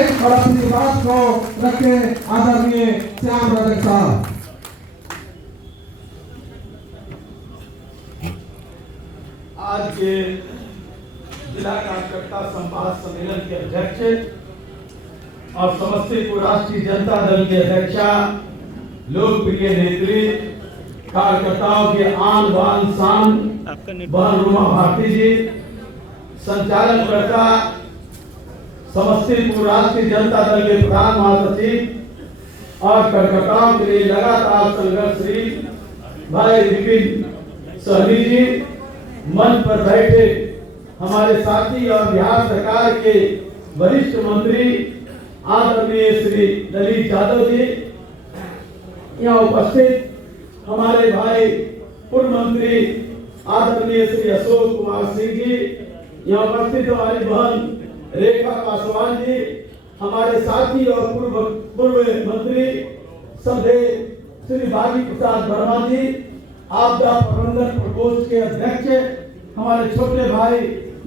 और अपनी बात को रखे आदरणीय श्याम रजक साहब। आज के जिला कार्यकर्ता संवाद सम्मेलन के अध्यक्ष और समस्तीपुर राष्ट्रीय जनता दल के अध्यक्षा, लोकप्रिय नेत्री, कार्यकर्ताओं के आन बान शान बहन रूमा भारती जी, संचालनकर्ता समस्तीपुर राष्ट्रीय जनता दल के प्रधान महासचिव और कार्यकर्ताओं के लिए लगातार संघर्षशील भाई विपिन सहनी जी, मंच पर बैठे हमारे साथी और बिहार सरकार के वरिष्ठ मंत्री आदरणीय श्री ललित यादव जी, यहाँ उपस्थित हमारे भाई पूर्व मंत्री आदरणीय श्री अशोक कुमार सिंह जी, यहाँ उपस्थित हमारी बहन रेखा पासवान जी, हमारे साथी और पूर्व मंत्री श्रद्धेय श्री बागी प्रसाद वर्मा जी, आपदा प्रबंधन प्रकोष्ठ के अध्यक्ष हमारे छोटे भाई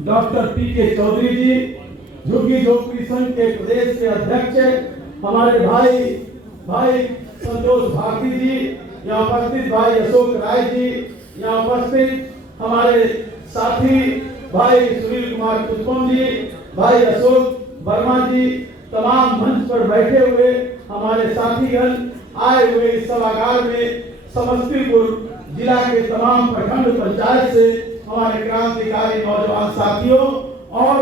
डॉक्टर पी.के. चौधरी जी, झुग्गी झोपड़ी संघ के प्रदेश के अध्यक्ष हमारे भाई संतोष भारती जी, यहाँ उपस्थित भाई अशोक राय जी, यहाँ उपस्थित हमारे साथी भाई सुनील कुमार पुष्पम जी, भाई अशोक वर्मा जी, तमाम मंच पर बैठे हुए हमारे साथीगण, आए हुए इस सभागार में समस्तीपुर जिला के तमाम प्रखंड पंचायत से हमारे क्रांतिकारी नौजवान साथियों और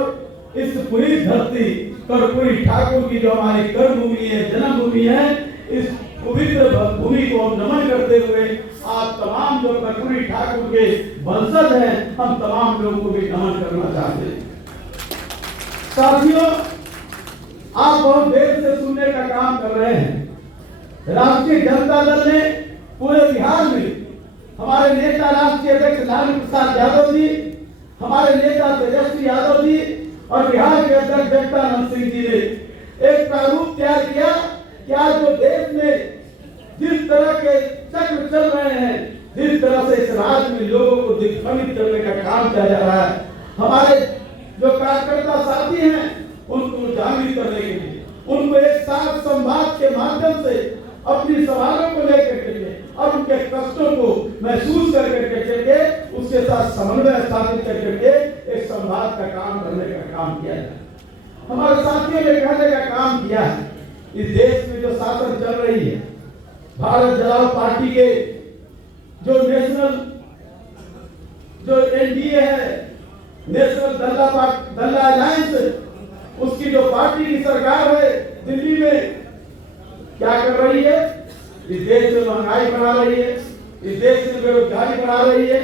इस पूरी धरती कर्पूरी ठाकुर की जो हमारी कर्मभूमि है, जन्मभूमि है, इस पवित्र भूमि को नमन करते हुए आप तमाम जो कर्पूरी ठाकुर के वंशज हैं, हम तमाम लोगों को भी नमन करना चाहते हैं। साथियों, आप बहुत देर से सुनने का काम कर रहे हैं। राष्ट्रीय जनता दल ने पूरे बिहार में हमारे नेता राष्ट्रीय अध्यक्ष लालू प्रसाद यादव जी, हमारे नेता तेजस्वी यादव जी और बिहार के अध्यक्ष जगदानंद सिंह जी ने एक प्रारूप तैयार किया कि आज जो देश में जिस तरह के चक्र चल रहे हैं, जिस तरह से इस राज्य में लोगों को दिग्भ्रमित करने का काम किया जा रहा है, हमारे जो कार्यकर्ता साथी हैं उनको जागृत करने के लिए, उनको एक साथ संवाद के माध्यम से अपनी सवालों को लेकर के और उनके कष्टों को महसूस करके उसके साथ समन्वय स्थापित करके एक संवाद का काम करने का काम किया है। हमारे साथियों ने कहने का काम किया है, इस देश में जो शासन चल रही है, भारत जलाओ पार्टी के जो एनडीए है, नेशनल दल्ला अलायंस, उसकी जो पार्टी की सरकार है दिल्ली में, क्या कर रही है? इस देश में महंगाई बढ़ा रही है, इस देश में बेरोजगारी बढ़ा रही है,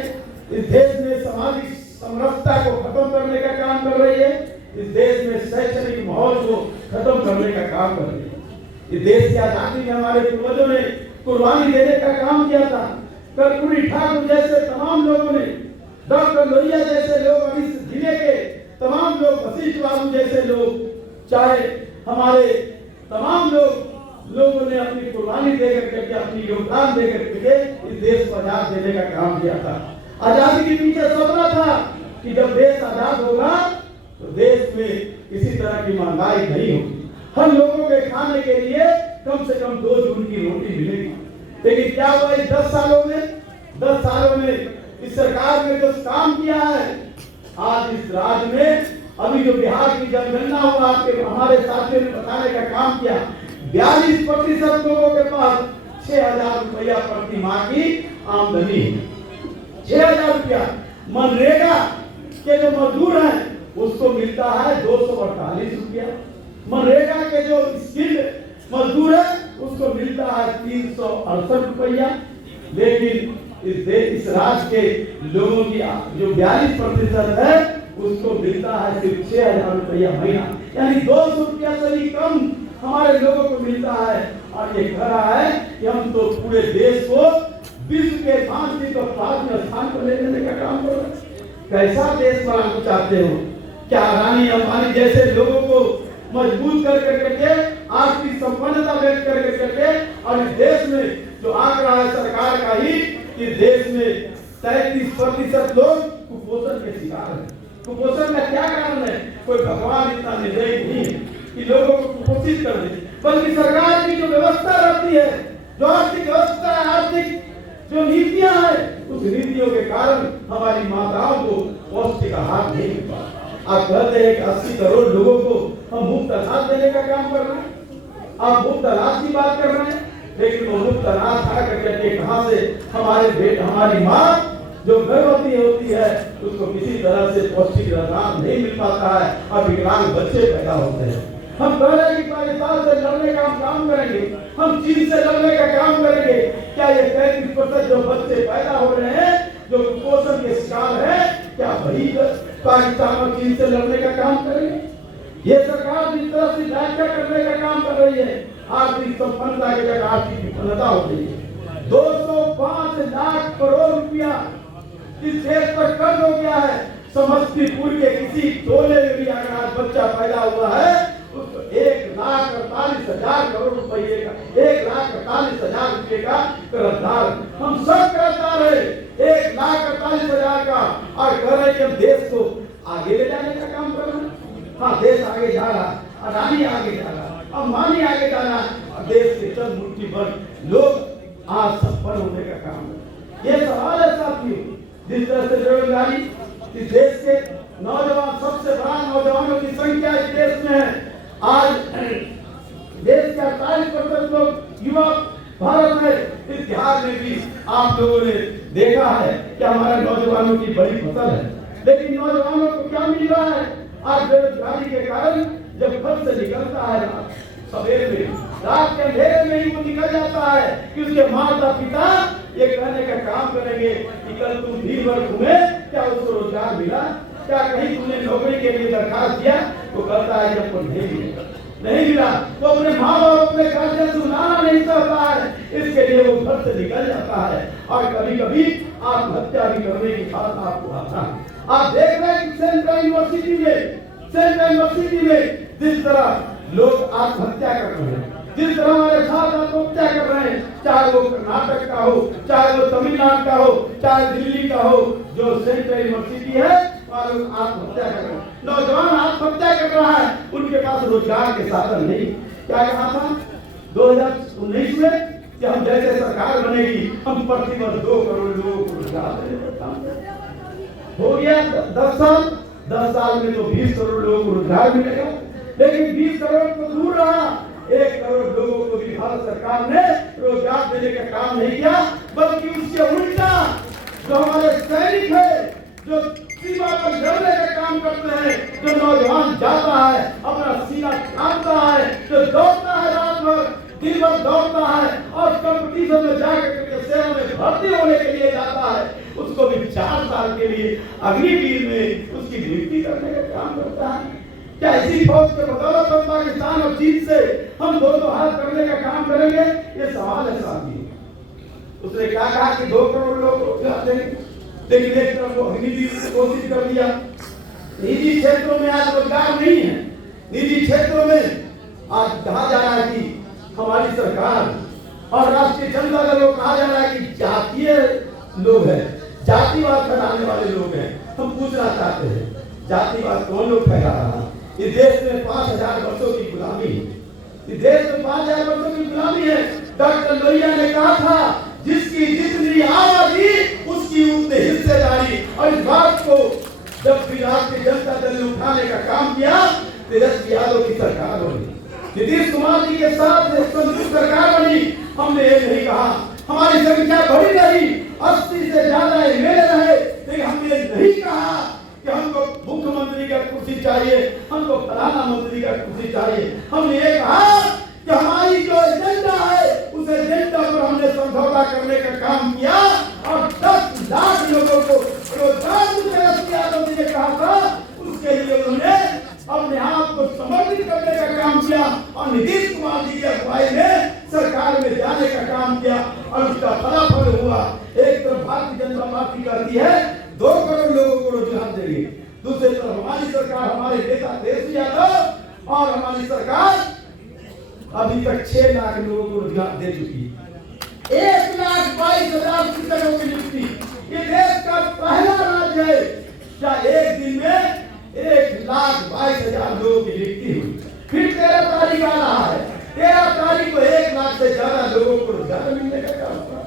इस देश में सामाजिक समरसता को खत्म करने का काम कर रही है, इस देश में शैक्षणिक माहौल को खत्म करने का काम कर रही है। इस देश की आजादी में हमारे पूर्वजों ने कुर्बानी देने का काम किया था। कर्पूरी ठाकुर जैसे तमाम लोगों ने, डॉक्टर लोहिया जैसे लोग, इस जिले के तमाम लोग, वशिष्ठ बाबू जैसे लोग, चाहे हमारे तमाम लोगों ने अपनी कुर्बानी देकर के, अपनी योगदान देकर के इस देश को आजाद देने का काम किया था। आजादी के पीछे सपना था कि जब देश आजाद होगा तो देश में किसी तरह की महंगाई नहीं होगी, हम लोगों के खाने के लिए कम से कम 2 जून की रोटी मिलेगी। लेकिन क्या हुआ इस 10 सालों में इस सरकार ने जो काम किया है, आज इस राज्य में अभी जो बिहार की जनगणना हुआ, आपके हमारे साथियों ने बताने का काम किया, 42% लोगों के पास 6,000 रुपया प्रति माह की आमदनी है। 6,000 रुपया। मनरेगा के जो मजदूर हैं उसको मिलता है 248 रुपया। मनरेगा के जो स्किल्ड मजदूर है उसको मिलता है 368 रुपया। लेकिन इस राज्य के लोगों की जो 42% है उसको मिलता है सिर्फ 6,000 रुपया महीना, यानी 200 रुपया से भी कम हमारे लोगों को मिलता है। और ये कह रहा है कि हम तो पूरे देश को विश्व के 5वें स्थान पर ले जाने का काम कर रहे हैं। कैसा देश बनाना चाहते हो? क्या रानी अंबानी जैसे लोगों को मजबूत करके आर्थिक संपन्नता व्यक्त करके और इस देश में जो आंकड़ा है सरकार का ही, इस देश में 33% लोग कुपोषण के शिकार हैं। कुपोषण का क्या कारण है? कोई भगवान इतना निर्दयी नहीं है कि लोगों को पोषित करने, बल्कि सरकार की जो व्यवस्था रहती है, जो आर्थिक व्यवस्था है, आर्थिक जो नीतियां हैं, उस नीतियों के कारण हमारी माताओं को पौष्टिक आहार नहीं मिल पाता। आप कहते हैं कि 80 करोड़ लोगों को हम मुफ्त अनाज देने का काम कर रहे हैं, आप मुफ्त अनाज की बात कर रहे हैं, लेकिन वो मुफ्त अनाज खा करके कहां से हमारी माँ जो गर्भवती होती है उसको किसी तरह से पौष्टिक आहार नहीं मिल पाता है और विकलांग बच्चे पैदा होते हैं। हम कह रहे हैं कि पाकिस्तान से लड़ने का हम काम करेंगे, हम चीन से लड़ने का काम करेंगे। क्या ये 33% जो बच्चे पैदा हो रहे हैं जो कुपोषण के शिकार है, क्या वही पाकिस्तान और चीन से लड़ने का काम करेंगे? ये सरकार जिस तरह से व्याख्या करने का काम कर रही है, आर्थिक संपन्नता की जगह आर्थिक विफलता हो रही है। 205 लाख करोड़ रुपया इस देश पर कर्ज हो गया है। समस्तीपुर के किसी टोले में भी अगर आज बच्चा पैदा हुआ है उसको 1,48,000 करोड़ रुपये का 1,48,000 रुपये का कर्जदार हम सब कर्जदार है, 1,48,000 का, और कह रहे कि हम देश को आगे ले जाने का काम कर रहे हैं। हाँ, देश आगे जा रहा, अडानी आगे जा रहा, अंबानी आगे जा रहा, देश के चंद मुट्ठी भर लोग आज संपन्न होने का काम है। ये सवाल है साथियों, जिस तरह से बेरोजगारी इस देश के नौजवान, सबसे बड़ा नौजवानों की संख्या इस देश में है। आज देश के 48% लोग युवा भारत में, इस बिहार में भी आप लोगों ने देखा है कि हमारे नौजवानों की बड़ी फसल है, लेकिन नौजवानों को क्या मिल रहा है? आज बेरोजगारी के कारण जब घर से निकलता है सवेरे में, रात के अंधेरे में ही वो निकल जाता है कि उसके माता पिता ये कहने का काम करेंगे कि कल तुम दिन भर घूमे, क्या उसको रोजगार मिला, क्या कहीं तुमने नौकरी के लिए दरखास्त दिया? तो कहता है कि हमको नहीं मिला, तो अपने माँ बाप अपने घर से सुनाना नहीं चाहता है, इसके लिए वो घर से निकल जाता है और कभी कभी आत्महत्या भी करने की बात आपको आता है। आप देख रहे हैं सेंट्रल यूनिवर्सिटी में जिस तरह लोग आत्महत्या कर रहे हैं, जिस तरह हमारे साथ आत्महत्या कर रहे हैं, चाहे वो कर्नाटक का हो, चाहे वो तमिलनाडु का हो, चाहे दिल्ली का हो, जो सेंट्रल यूनिवर्सिटी है और आत्महत्या कर रहे हैं, नौजवान आत्महत्या कर रहा है, उनके पास रोजगार के साधन नहीं। क्या कहा था 2019 में कि हम जैसे सरकार बनेगी हम प्रतिवर्ष 2 करोड़ लोगों को रोजगार देने का काम। हो गया 10 साल में तो 20 करोड़ लोगों को रोजगार मिलेगा, लेकिन 20 करोड़ तो दूर रहा, 1 करोड़ लोगों को भी भारत सरकार ने रोजगार देने का काम नहीं किया, बल्कि उसके उल्टा जो हमारे सैनिक है, जो सीमा पर लड़ने का काम करते हैं, जो नौजवान जाता है अपना सीना थामता है, जो दौड़ता है रात भर दिन भर दौड़ता है और कंपटीशन में जाकर सेना में भर्ती होने के लिए जाता है, उसको भी 4 साल के लिए अग्निवीर में उसकी नियुक्ति करने का काम करता है। क्या इसी फौज के बदौलत हम पाकिस्तान और चीन से हम दोनों हाथ करने का काम करेंगे? ये सवाल है साथी। उसने क्या कहा कि 2 करोड़ लोग रोजगार देंगे, लेकिन एक तरफ वो अग्निवीर से घोषित कर दिया। निजी क्षेत्रों में आज रोजगार नहीं है, निजी क्षेत्रों में आज कहा जा रहा है कि हमारी सरकार और राष्ट्रीय जनता दल को कहा जा रहा है कि जातीय लोग हैं, जातिवाद फैलाने वाले लोग हैं। हम पूछना चाहते हैं, जातिवाद कौन लोग फैला रहा है? इस देश में 5000 वर्षों की गुलामी है, इस देश में 5000 वर्षों की गुलामी है। डॉक्टर लोहिया ने कहा था जिसकी जितनी आबादी उसकी उतनी हिस्सेदारी, और इस बात को जब भी राष्ट्रीय जनता दल ने उठाने का काम किया, तेजस्वी यादव की सरकार बनी, नीतीश कुमार जी के साथ संयुक्त सरकार बनी। हमने ये नहीं कहा हमारी संख्या बढ़ी रही, 80 से ज्यादा एमएलए रहे, लेकिन हमने नहीं कहा कि हमको मुख्यमंत्री का कुर्सी चाहिए, हमको फलाना मंत्री का कुर्सी चाहिए। हमने ये कहा कि हमारी जो एजेंडा है उस एजेंडा पर हमने समझौता करने का काम किया और 10 लाख लोगों को रोजगार तेजस्वी यादव जी ने कहा था, उसके लिए उन्होंने अपने आप को समर्पित करने का काम किया और नीतीश कुमार जी की अगुवाई में सरकार में जाने का काम किया और उसका फलाफल हुआ। एक तरफ भारतीय जनता पार्टी कहती है 2 करोड़ लोगों को रोजगार देंगे, दूसरी तरफ हमारी सरकार, हमारे नेता तेजस्वी यादव और हमारी सरकार अभी तक 6 लाख लोगों को रोजगार दे चुकी है, 1,22,000 शिक्षकों की नियुक्ति। ये देश का पहला राज्य है क्या एक दिन में 1,22,000 लोगों की नियुक्ति हुई। फिर 13 तारीख आ रहा से ज्यादा लोगों को रोजगार मिलने का काम हुआ।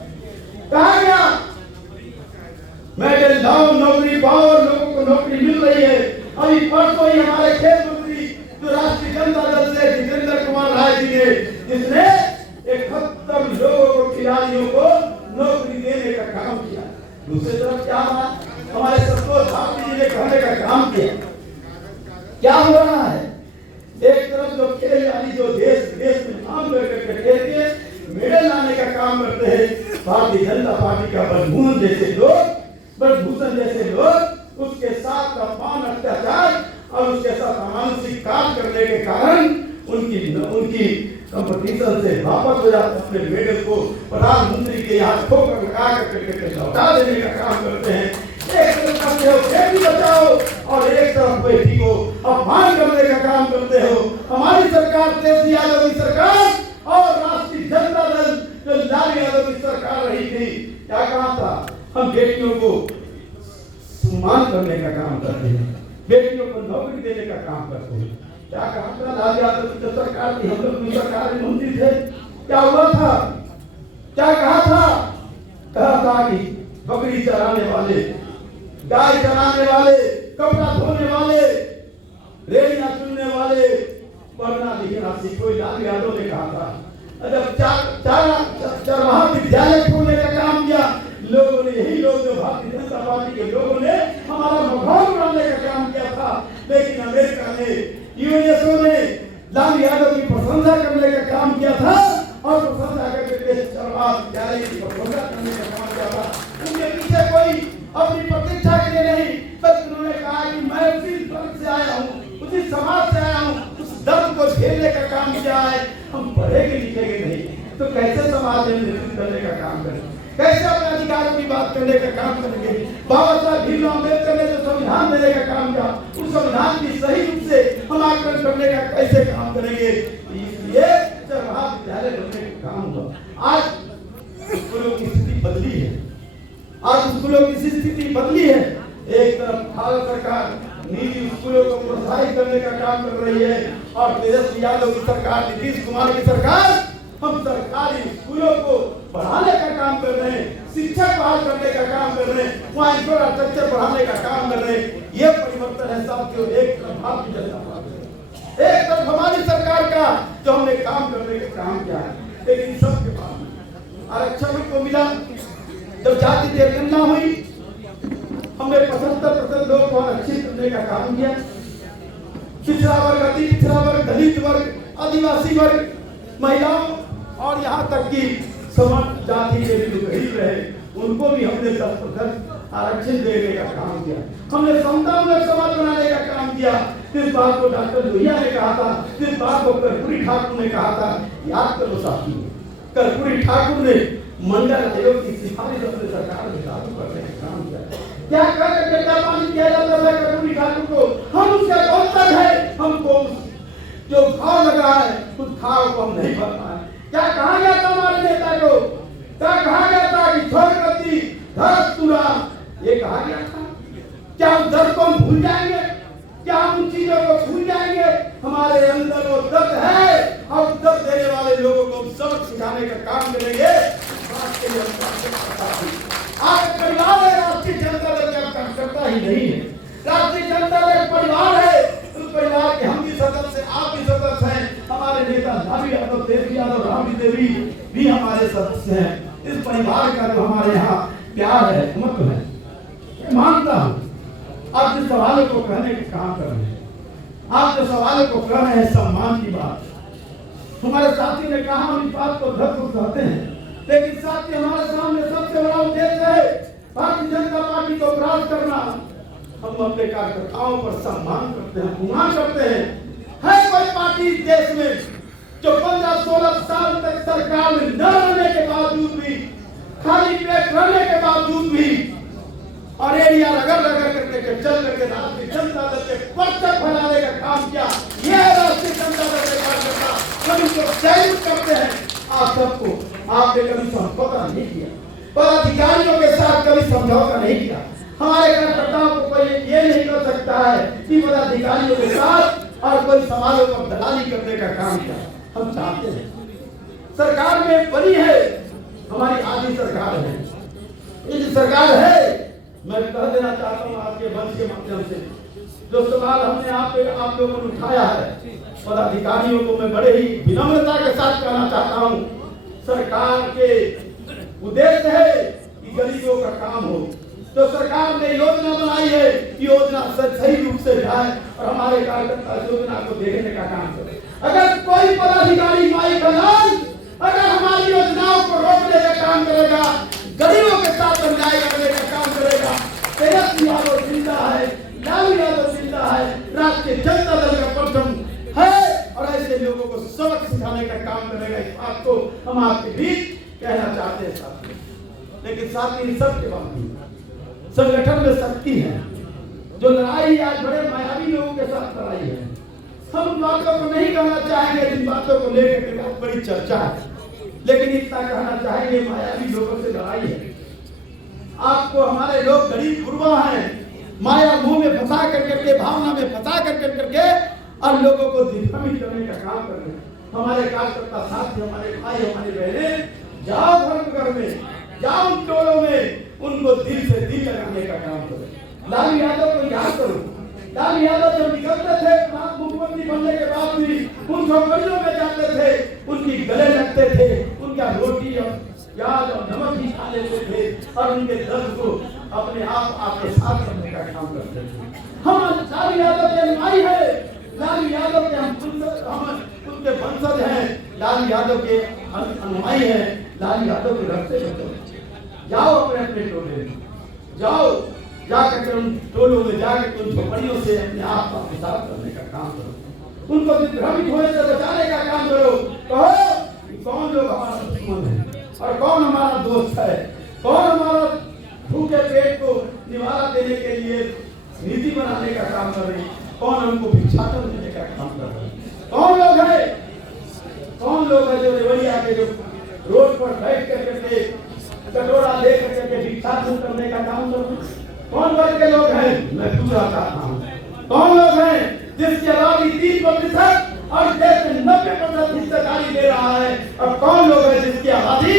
कहा गया मेडल लाओ, नौकरी पाओ, लोगों को नौकरी मिल रही है। अभी परसों ही हमारे खेल मंत्री जो राष्ट्रीय जनता दल से जितेंद्र कुमार राय जी ने, जिसने 71 लोगों को, खिलाड़ियों को नौकरी देने का काम किया। दूसरी तरफ क्या हुआ, हमारे संतोष भाटी जी ने कहने का काम किया। क्या हो रहा है, एक तरफ जो खेल यानी जो देश विदेश में नाम करके खेल के मेडल लाने का काम करते हैं भारतीय जनता पार्टी का ब्रजभूषण जैसे लोग उसके साथ अपमान, अत्याचार और उसके साथ अमानुषिक काम करने के कारण उनकी कंपटीशन से वापस हो जाते, अपने मेडल को प्रधानमंत्री के यहाँ ठोकर लगा कर लौटा देने का काम करते हैं। एक तरफ करते हो बेटी बचाओ और एक तरफ बेटी को अपमान करने का काम करते हो। हमारी सरकार तेजस्वी यादव की सरकार और राष्ट्रीय जनता दल जो लालू यादव की सरकार रही थी, क्या कहा था, हम बेटियों को सम्मान करने का काम करते हैं, बेटियों को नौकरी देने का काम करते हैं। क्या कहा था लालू यादव की जो सरकार थी, हम लोग सरकार में मंत्री थे, क्या हुआ था, क्या कहा था कि बकरी चराने वाले, गाय चराने वाले, कपड़ा धोने वाले, रेडिया सुनने वाले पढ़ना लिखना सीखो। लालू यादव ने कहा था जब चरवाहा विद्यालय खोलने का काम किया, लोगों ने, यही लोग जो भारतीय जनता पार्टी के लोगों ने हमारा माहौल बनाने का काम किया था। लेकिन अमेरिका ने, यूएसओ ने लालू यादव की प्रशंसा करने का काम किया था और प्रशंसा करके चरवाहा विद्यालय की प्रशंसा करने का काम किया था। उनके पीछे कोई अपनी प्रतीक्षा के लिए नहीं, बस उन्होंने कहा कि मैं उसी वर्ग से आया हूँ, उसी समाज से आया हूँ, उस दर्द को झेलने का काम किया है। हम पढ़ेंगे लिखेंगे नहीं तो कैसे समाज में नेतृत्व करने का काम करेंगे, कैसे अपने अधिकारों की बात करने का काम करेंगे। बाबा साहब भीमराव अम्बेडकर ने जो संविधान देने का काम किया, उस संविधान की सही रूप से हम आकलन करने का कैसे काम करेंगे। इसलिए चरवाहा विद्यालय बनने का काम हुआ। आज स्कूलों की स्थिति बदली है, आज स्कूलों की स्थिति बदली है। एक तरफ भारत सरकार निजी स्कूलों को प्रोत्साहित करने का काम कर रही है और तेजस्वी यादव की सरकार, नीतीश कुमार की सरकार हम सरकारी स्कूलों को बढ़ाने का काम कर रहे हैं, शिक्षक बहाल करने का काम कर रहे हैं, वहाँ इंफ्रास्ट्रक्चर बढ़ाने का काम कर रहे हैं। ये परिवर्तन है साथियों, एक तरफ भारतीय जनता पार्टी, एक तरफ हमारी सरकार का जो हमने काम करने का काम किया है। लेकिन सबके बाद आरक्षण को मिला, जब जाति जनगणना हुई हमने 75% लोगों को आरक्षित करने का काम किया। पिछड़ा वर्ग, अति पिछड़ा वर्ग, दलित वर्ग, आदिवासी वर्ग, महिलाओं और यहाँ तक कि समाज जाति के जो गरीब रहे उनको भी हमने 10% आरक्षण देने का काम किया। हमने समतामूलक समाज बनाने का काम किया। जिस बात को डॉक्टर लोहिया ने कहा था, जिस बात को कर्पूरी ठाकुर ने कहा था, याद करो साथी, कर्पूरी ठाकुर ने मंडल आयोग की सिफारिश अपने सरकार में लागू करने का काम किया। क्या कर पानी किया जाता था कर्पूरी ठाकुर को, हम उसका कौन है, हमको जो घाव लगा है उस घाव को हम नहीं भर पाए। क्या कहा गया था हमारे नेता को, क्या कहा गया था कि छोड़ती धर्ष तुरा, ये कहा गया था। क्या उस दर्द को हम भूल जाएंगे, क्या हम उन चीजों को भूल जाएंगे। हमारे अंदर वो दर्द है और दर्द देने वाले लोगों को हम सबक सिखाने का काम करेंगे। आज परिवार है, राष्ट्रीय जनता दल का कार्यकर्ता ही नहीं है, राष्ट्रीय जनता दल परिवार है। उस परिवार के हम भी सदस्य, आप भी सदस्य हैं। हमारे नेता लालू यादव, तेजस्वी यादव, राबड़ी देवी भी हमारे सदस्य हैं। इस परिवार का जो हमारे यहाँ प्यार है, महत्व है, मानता हूँ। आप जिस सवालों को कहने का काम कर रहे हैं, आप जो सवालों को कह रहे हैं सम्मान की बात, हमारे साथी ने कहा हम इस बात को धर्म कहते हैं, लेकिन साथी हमारे सामने सबसे बड़ा उद्देश्य है भारतीय जनता पार्टी को परास्त करना। हम अपने कार्यकर्ताओं पर सम्मान करते हैं, गुमान करते हैं। है कोई पार्टी देश में जो 15-16 साल तक सरकार में न रहने के बावजूद भी, खाली पेट रहने के बावजूद भी और एरिया रगड़ करके चल करके राष्ट्रीय जनता दल के पर्चा फैलाने का काम किया। ये राष्ट्रीय जनता दल के कार्यकर्ता हम इनको चयनित करते हैं। आप सबको आपने कभी समझौता नहीं किया, पदाधिकारियों के साथ कभी समझौता नहीं किया। हमारे कार्यकर्ताओं को कोई ये नहीं कर सकता है कि पदाधिकारियों के साथ और कोई समाजों पर दलाली करने का काम किया। हम चाहते हैं सरकार में बनी है, हमारी आधी सरकार है। ये जो सरकार है, मैं कह देना चाहता हूँ आपके मंच के माध्यम से, जो सवाल हमने आप लोगों ने उठाया है, पदाधिकारियों को मैं बड़े ही विनम्रता के साथ कहना चाहता हूँ, सरकार के उद्देश्य है कि गरीबों का काम हो। तो सरकार ने योजना बनाई है, योजना सही रूप से जाए और हमारे कार्यकर्ता योजना को देखने का काम करे। अगर कोई पदाधिकारी माई का लाल अगर हमारी योजनाओं को रोकने का काम करेगा, गरीबों के साथ अन्याय करने का काम करेगा, तेजस्वी यादव जिंदा है, लालू यादव जिंदा है, राष्ट्रीय जनता दल का प्रथम है और ऐसे लोगों को सबक सिखाने का काम करेगा। इस बात को हम आपके बीच कहना चाहते हैं साथियों। लेकिन साथ ही सबके बावजूद संगठन में शक्ति है। जो लड़ाई आज बड़े मायावी लोगों के साथ लड़ाई है, हम उन बातों को नहीं कहना चाहेंगे जिन बातों को लेकर बहुत बड़ी चर्चा है, लेकिन इतना कहना चाहेंगे मायावी लोगों से लड़ाई है। आपको हमारे लोग गरीब गुरबा हैं, माया मुंह में फंसा करके, भावना में फंसा करके और लोगों को दिग्भ्रमित करने का काम कर रहे हैं। हमारे कार्यकर्ता साथी, हमारे भाई, हमारी बहनें, जाओ धर्मघर में, जाओ टोलों में, उनको दिल से दिल लगाने का काम करो। लालू यादव को याद करो। लालू यादव जब निकलते थे मुख्यमंत्री बनने के बाद भी उन झोपड़ियों में जाते थे, उनकी गले लगते थे, उनका रोटी और प्याज और नमक ही खा लेते थे और उनके दर्द को अपने आप आपके साथ करने का काम करते थे। हम लालू यादव के अनुयायी है, लालू यादव के हम उनके वंशज हैं, लालू यादव के अनुयायी हैं, लालू यादव के रस्ते में चलो। जाओ अपने अपने टोले में, जाओ जाकर उन टोलों में जाकर उन झोपड़ियों से अपने आप का हिसाब करने का काम करो, उनको भ्रमित होने से बचाने का काम करो। कहो कि कौन लोग हमारा दुश्मन है और कौन हमारा दोस्त है, कौन हमारा भूखे पेट को निवारा देने के लिए नीति बनाने का काम कर रहे हैं, कौन हमको भिक्षाटन देने का काम कर रहे हैं, कौन लोग है, कौन लोग है जो रेवड़िया के जो रोड पर बैठ करके कटोरा ले करके भिक्षाटन करने का काम कर रहे हैं, कौन वर्ग के लोग हैं, मैं पूछना चाहता हूँ। कौन लोग हैं जिसकी आबादी 3% और देश में 90% हिस्सेदारी दे रहा है, और कौन लोग हैं जिसकी आबादी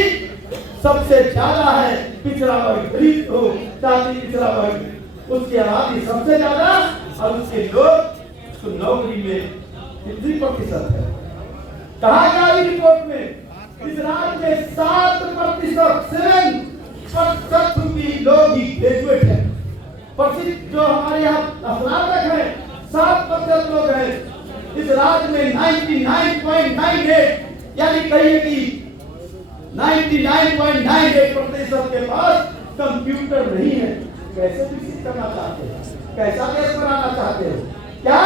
सबसे ज्यादा है, पिछड़ा वर्ग, गरीब हो, जाति पिछड़ा वर्ग, उसकी आबादी सबसे ज्यादा और उसके लोग तो नौकरी में कितनी प्रतिशत है। कहा गया रिपोर्ट में इस राज्य में 7% लोग ही ग्रेजुएट है। प्रसिद्ध जो हमारे यहाँ स्नातक है 7% लोग हैं। इस राज्य में 99.98 यानी कहिए कि 99.98% के पास कंप्यूटर नहीं है। कैसे विकसित करना चाहते हैं, कैसा देश बनाना चाहते हैं? क्या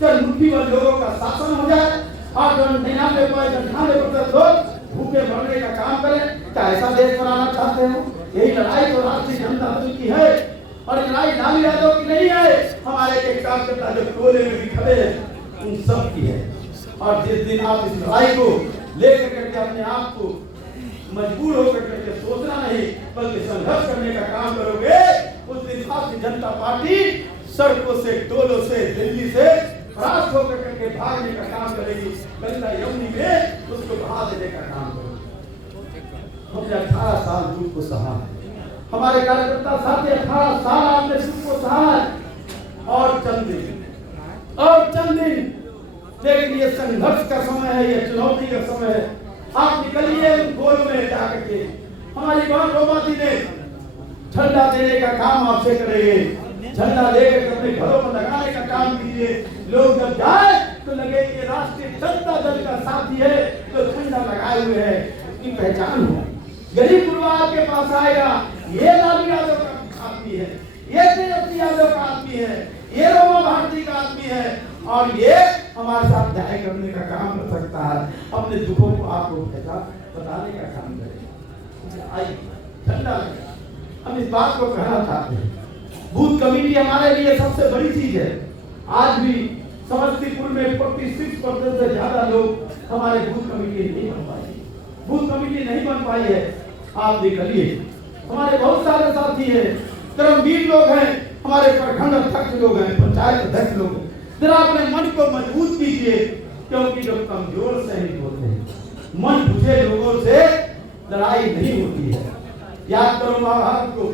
चल मुट्ठीभर लोगों का शासन हो जाए और 99.98% लोग भूखे मरने का काम करें? क्या ऐसा देश बनाना चाहते हो? यही लड़ाई तो राष्ट्रीय जनता दल की है और लड़ाई लालू यादव की नहीं है। हमारे के कार्यकर्ता जो टोले में भी खड़े हैं उन सब की है। और जिस दिन आप इस लड़ाई को लेकर करके अपने आप को मजबूर होकर करके सोचना नहीं बल्कि संघर्ष करने का काम करोगे, उस दिन भारतीय जनता पार्टी सड़कों से, टोलों से, दिल्ली से राष्ट्र होकर करके भागने का काम करेगी। गंगा यमुनी में उसको बहा देने का काम करेगी। हमने 18 साल दुख को सहा है, हमारे कार्यकर्ता साथी 18 साल आपने दुख को सहा है। और चंद दिन लेकिन ये संघर्ष का समय है, ये चुनौती का समय है। आप निकलिए गोल में जाकर के, हमारी बहन रोमाती ने झंडा देने का काम आपसे करेंगे। झंडा लेकर अपने घरों में लगाने का काम कीजिए। लोग जब जाए तो लगे कि राष्ट्रीय जनता दल का साथी है जो झंडा लगाए हुए है, उसकी पहचान हो। गरीब गुरुवार के पास आएगा, ये लालू यादव का आदमी है, ये तेजस्वी यादव का आदमी है, ये रोमा भारती का आदमी है और ये हमारे साथ न्याय करने का काम कर सकता है। अपने दुखों को आपको बताने का काम करेगा। आइए झंडा लगा, हम इस बात को कहना चाहते हैं। बूथ कमेटी हमारे लिए सबसे बड़ी चीज है। आज भी समस्तीपुर में 46% से ज्यादा लोग हमारे बूथ कमेटी नहीं बन पाए, बूथ कमेटी नहीं बन पाई है। आप देखिए हमारे बहुत सारे साथी हैं, कर्मवीर लोग हैं, हमारे प्रखंड अध्यक्ष लोग हैं, पंचायत अध्यक्ष लोग हैं। जरा अपने मन को मजबूत कीजिए, क्योंकि जो कमजोर सैनिक होते हैं मन बुझे लोगों से लड़ाई नहीं होती है। याद करो महाभारत को,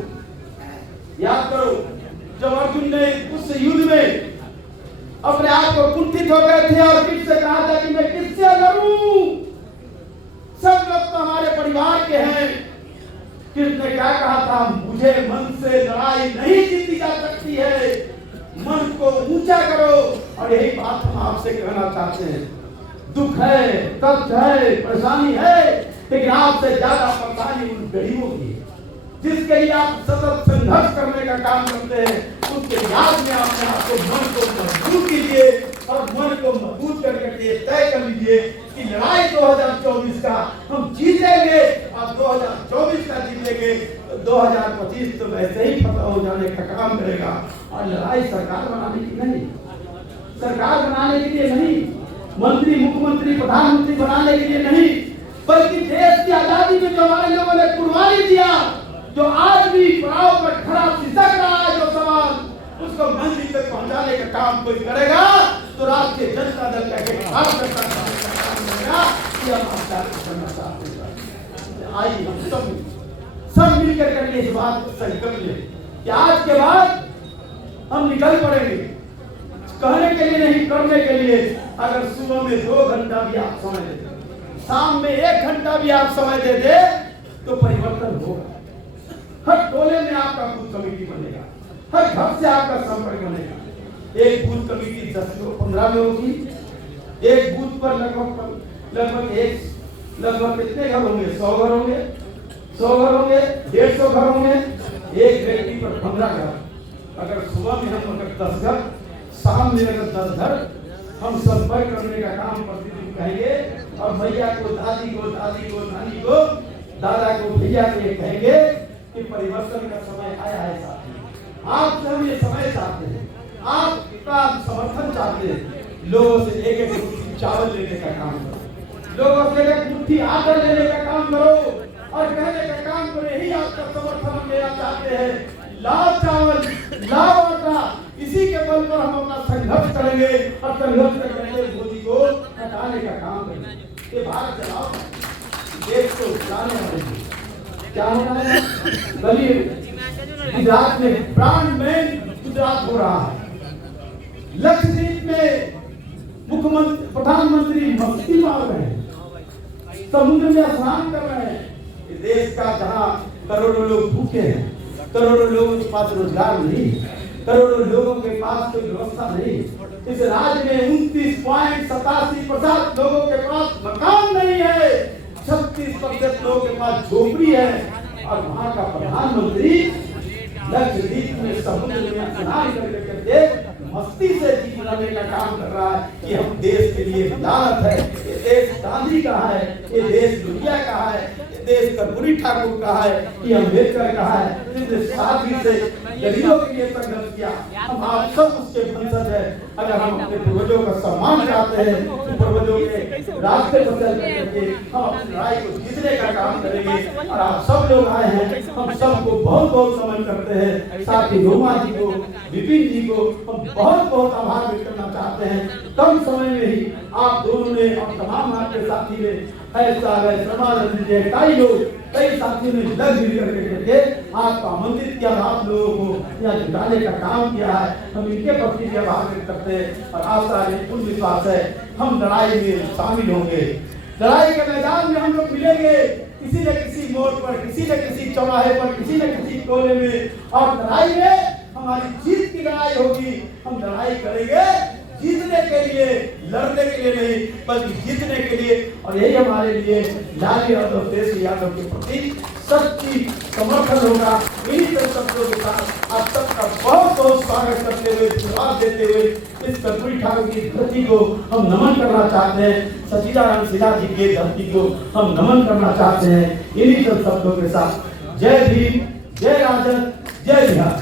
याद करो जब अर्जुन ने उस युद्ध में अपने आप को कुंठित हो गए थे और किससे कहा था कि मैं किससे लड़ूं, सब लोग तो हमारे परिवार के हैं। किसने क्या कहा था, मुझे मन से लड़ाई नहीं जीती जा सकती है, मन को ऊंचा करो। और यही बात हम आपसे कहना चाहते हैं। दुख है, कष्ट है, परेशानी है, लेकिन आपसे ज्यादा परेशानी उन गरीबों की है जिसके लिए आप सतत संघर्ष करने का काम करते हैं। उसके याद में आपने आपको मन को मजबूत कीजिए और मन को मजबूत करके तय कर लीजिए कि लड़ाई 2024 का हम जीतेंगे और 2024 का जीतेंगे, 2025 तो वैसे ही फतह हो जाने का काम करेगा। और लड़ाई सरकार बनाने की नहीं, सरकार बनाने के लिए नहीं, मंत्री मुख्यमंत्री प्रधानमंत्री बनाने के लिए नहीं, बल्कि देश की आजादी में जो हमारे लोगों ने कुर्बानी दिया, जो आज भी पड़ाव पर खड़ा सिसक रहा है जो सवाल, उसको मंजिल तक पहुंचाने का काम कोई करेगा तो राष्ट्रीय जनता दल का काम करेगा। ये हम आपसे करना चाहते हैं। आइए हम सब मिलकर करके इस बात को संकल्प लें कि आज के बाद हम निकल पड़ेंगे, कहने के लिए नहीं, करने के लिए। अगर सुबह में 2 घंटा भी आप समय दे दे, शाम में 1 घंटा भी आप समय दे दे तो परिवर्तन होगा। हर टोले में आपका बूथ कमेटी बनेगा, हर घर से आपका संपर्क बनेगा। एक बूथ कमेटी 10 लोग 15 लोग की, एक बूथ पर लगभग कितने घर होंगे, 100 घर होंगे, 100 घर होंगे, 150 घर होंगे, एक व्यक्ति पर 15 घर। अगर सुबह में हम अगर 10 घर, शाम में अगर 10 घर हम संपर्क करने का काम प्रतिदिन कहेंगे और भैया को, दादी को, दादी को, नानी को, दादा को, भैया को ये कहेंगे कि परिवर्तन का समय आया है साथी। आपसे हम ये समय चाहते हैं, आपका समर्थन चाहते हैं। लोगों से एक मुट्ठी चावल लेने का काम करो, लोगों से एक मुट्ठी आटा लेने का काम करो और कहने का काम करो, यही आपका समर्थन हम लेना चाहते हैं। लाओ चावल, लाओ आटा, इसी के बल पर हम अपना संघर्ष करेंगे और संघर्ष करके मोदी को हटाने का काम करेंगे। ये भारत चलाओ, देश को चलाने वाले क्या होना है। बलिए गुजरात में ब्रांडमैन गुजरात हो रहा है, लक्षद्वीप में मुख्यमंत्री प्रधानमंत्री मस्ती मार रहे हैं, समुद्र में स्नान कर रहे हैं। देश का जहां करोड़ों लोग भूखे हैं, करोड़ों लोगों के पास रोजगार नहीं, करोड़ों लोगों के पास कोई व्यवस्था नहीं, इस राज्य में 29.87% लोगों के पास मकान नहीं है, 36% लोगों के पास झोपड़ी है। और वहां का प्रधानमंत्री लक्षद्वीप में समुद्र में स्नान करके मस्ती से जीवन लाने का काम कर रहा है कि हम देश के लिए लानत है, ये देश गांधी का है, ये देश दुनिया का है, ये देश कर्पूरी ठाकुर का है, ये अम्बेडकर का है, जिसने साथी से गरीबों के लिए संघर्ष किया। हम आप सब उसके वंशज है। अगर हम अपने पूर्वजों का सम्मान चाहते हैं तो पूर्वजों के रास्ते पर चल करके हम अपनी लड़ाई को जीतने का काम करेंगे। और आप सब लोग आए हैं, हम सबको बहुत बहुत नमन करते हैं। साथ ही रोमा जी को, विपिन जी को हम बहुत बहुत आभार व्यक्त करना चाहते हैं। कम समय में ही आप दोनों ने और तमाम आपके साथी ने ऐसा है श्रमानंद जी, कई लोग, कई साथियों ने लग मिल करके आपको आमंत्रित किया, आप लोगों को यहाँ जुटाने का काम किया है। हम इनके प्रति भी आभार व्यक्त करते हैं और आशा है, पूर्ण विश्वास है हम लड़ाई में शामिल होंगे। लड़ाई के मैदान में हम लोग मिलेंगे, किसी न किसी मोड़ पर, किसी न किसी चौराहे पर, किसी न किसी कोने में। और लड़ाई में हमारी जीत की लड़ाई होगी। हम लड़ाई करेंगे जीतने के लिए, लड़ने के लिए नहीं, बल्कि जीतने के लिए। और यही हमारे लिए लालू यादव, तेज यादव के प्रति सच्ची समर्थन होगा। इन्हीं शब्दों के साथ आप सबका बहुत बहुत स्वागत करते हुए, धन्यवाद देते हुए इस कर्पूरी ठाकुर की धरती को हम नमन करना चाहते हैं। सच्चिदानंद सिन्हा जी की धरती को हम नमन करना चाहते हैं। इन्हीं शब्दों के साथ जय भीम, जय राजन, जय बिहार।